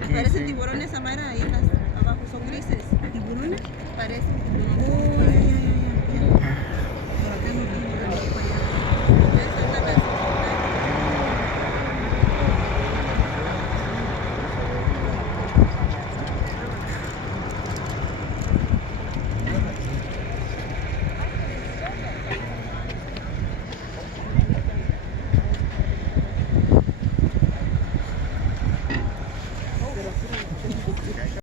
Parecen tiburones, Amara, ahí abajo son grises. ¿Tiburones? Parecen tiburones.